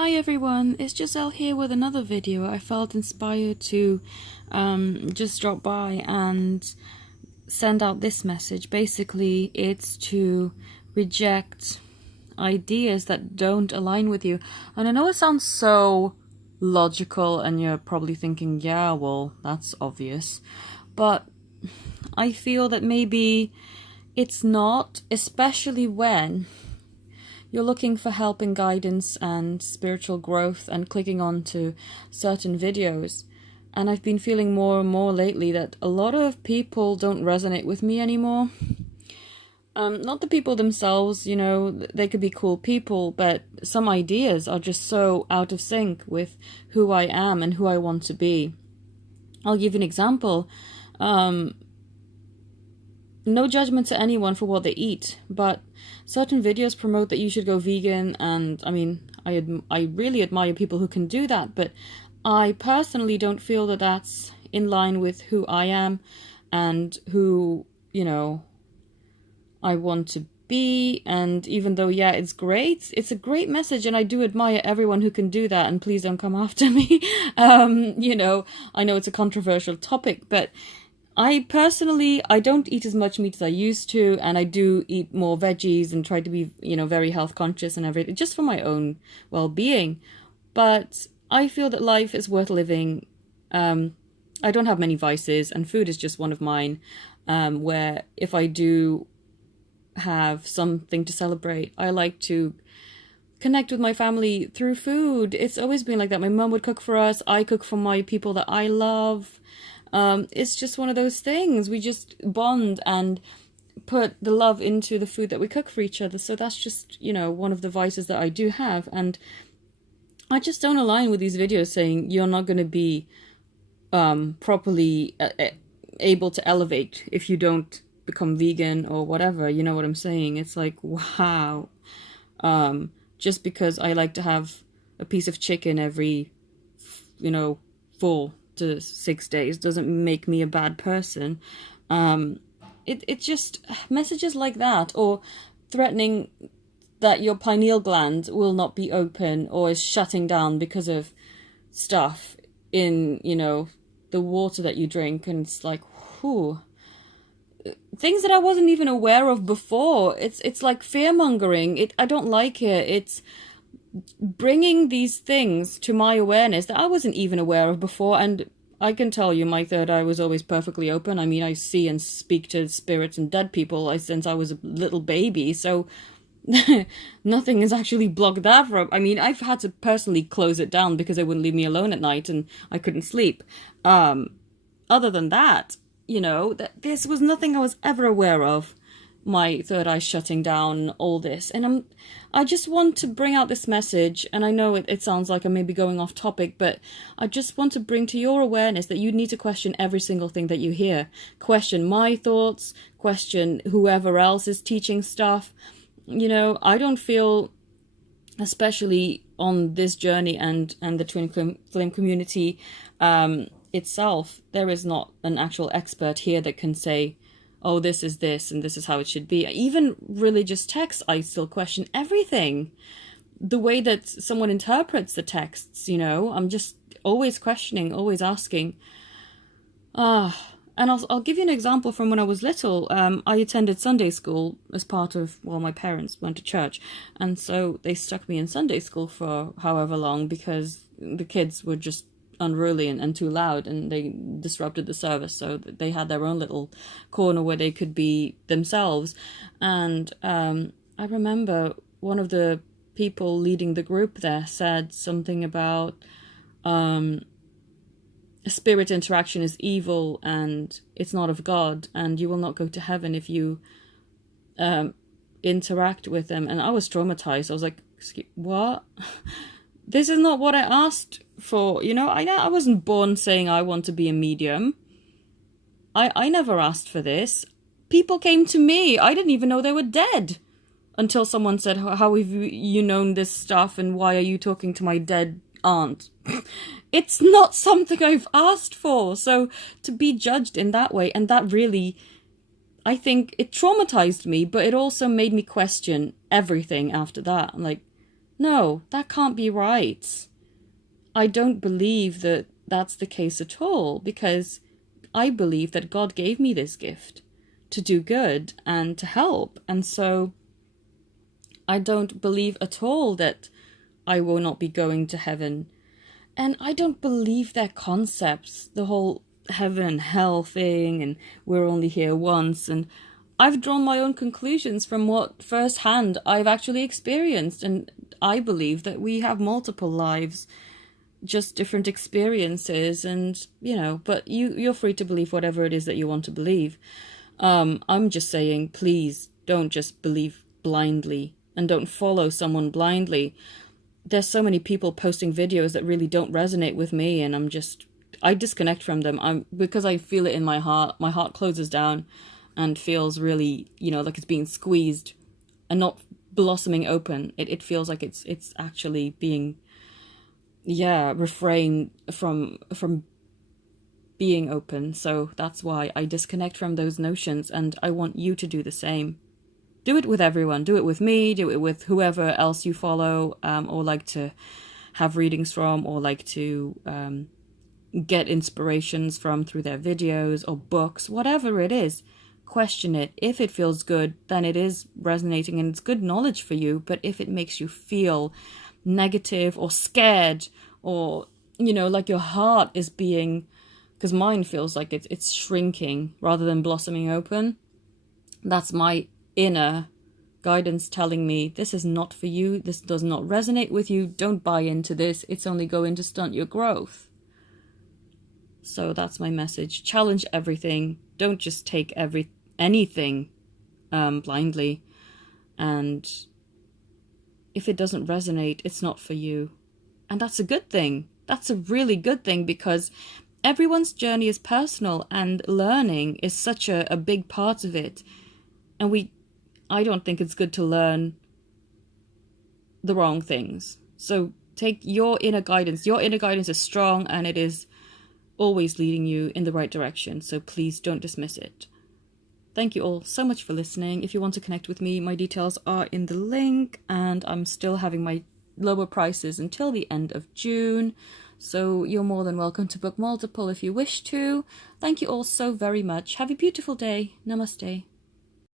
Hi everyone, it's Giselle here with another video. I felt inspired to just drop by and send out this message. Basically, it's to reject ideas that don't align with you. And I know it sounds so logical and you're probably thinking, yeah, well, that's obvious. But I feel that maybe it's not, especially when you're looking for help and guidance and spiritual growth and clicking on to certain videos. And I've been feeling more and more lately that a lot of people don't resonate with me anymore. Not the people themselves, you know, they could be cool people, but some ideas are just so out of sync with who I am and who I want to be. I'll give you an example. No judgment to anyone for what they eat, but certain videos promote that you should go vegan, and I mean, I really admire people who can do that, but I personally don't feel that that's in line with who I am and who, you know, I want to be. And even though, yeah, it's great, it's a great message, and I do admire everyone who can do that, and please don't come after me. You know, I know it's a controversial topic, but I personally, I don't eat as much meat as I used to, and I do eat more veggies and try to be, you know, very health conscious and everything, just for my own well-being. But I feel that life is worth living. I don't have many vices, and food is just one of mine, where if I do have something to celebrate, I like to connect with my family through food. It's always been like that. My mum would cook for us. I cook for my people that I love. It's just one of those things. We just bond and put the love into the food that we cook for each other. So that's just, you know, one of the vices that I do have. And I just don't align with these videos saying you're not going to be properly able to elevate if you don't become vegan or whatever. You know what I'm saying? It's like, wow. Just because I like to have a piece of chicken every, you know, 4 to 6 days doesn't make me a bad person. It just messages like that, or threatening that your pineal gland will not be open or is shutting down because of stuff in, you know, the water that you drink, and it's like, whew. Things that I wasn't even aware of before. It's like fear mongering. I don't like it. It's bringing these things to my awareness that I wasn't even aware of before. And I can tell you, my third eye was always perfectly open. I mean, I see and speak to spirits and dead people since I was a little baby, so nothing has actually blocked that from. I mean, I've had to personally close it down because they wouldn't leave me alone at night and I couldn't sleep. Other than that, you know, this was nothing I was ever aware of. My third eye shutting down, all this, and I just want to bring out this message. And I know it sounds like I'm maybe going off topic, but I just want to bring to your awareness that you need to question every single thing that you hear. Question my thoughts, question whoever else is teaching stuff. You know, I don't feel, especially on this journey and the twin flame community itself, there is not an actual expert here that can say, oh, this is this and this is how it should be. Even religious texts, I still question everything. The way that someone interprets the texts, you know, I'm just always questioning, always asking. And I'll give you an example from when I was little. I attended Sunday school as part of, well, my parents went to church. And so they stuck me in Sunday school for however long because the kids were just unruly and too loud, and they disrupted the service, so they had their own little corner where they could be themselves. And I remember one of the people leading the group there said something about spirit interaction is evil and it's not of God, and you will not go to heaven if you interact with them. And I was traumatized. I was like, what? This is not what I asked for. You know, I wasn't born saying I want to be a medium. I never asked for this. People came to me. I didn't even know they were dead until someone said, how have you known this stuff, and why are you talking to my dead aunt? It's not something I've asked for. So to be judged in that way, and that really, I think it traumatized me, but it also made me question everything after that. I'm like, No, that can't be right. I don't believe that that's the case at all, because I believe that God gave me this gift to do good and to help. And so I don't believe at all that I will not be going to heaven. And I don't believe their concepts, the whole heaven and hell thing, and we're only here once. And I've drawn my own conclusions from what firsthand I've actually experienced. And I believe that we have multiple lives, just different experiences. And, but you're free to believe whatever it is that you want to believe. I'm just saying, please don't just believe blindly and don't follow someone blindly. There's so many people posting videos that really don't resonate with me, and I disconnect from them. Because I feel it in my heart. My heart closes down and feels really, like it's being squeezed and not blossoming open. It feels like it's actually being, refrained from being open. So that's why I disconnect from those notions, and I want you to do the same. Do it with everyone. Do it with me. Do it with whoever else you follow, or like to have readings from, or like to get inspirations from through their videos or books, whatever it is. Question it. If it feels good, then it is resonating and it's good knowledge for you. But if it makes you feel negative or scared, or, like your heart is being, because mine feels like it's shrinking rather than blossoming open, that's my inner guidance telling me this is not for you, this does not resonate with you, don't buy into this, it's only going to stunt your growth. So that's my message. Challenge everything. Don't just take anything blindly. And if it doesn't resonate, it's not for you. And that's a good thing. That's a really good thing, because everyone's journey is personal and learning is such a big part of it. And I don't think it's good to learn the wrong things. So take your inner guidance. Your inner guidance is strong, and it is always leading you in the right direction. So please don't dismiss it. Thank you all so much for listening. If you want to connect with me, my details are in the link, and I'm still having my lower prices until the end of June. So you're more than welcome to book multiple if you wish to. Thank you all so very much. Have a beautiful day. Namaste.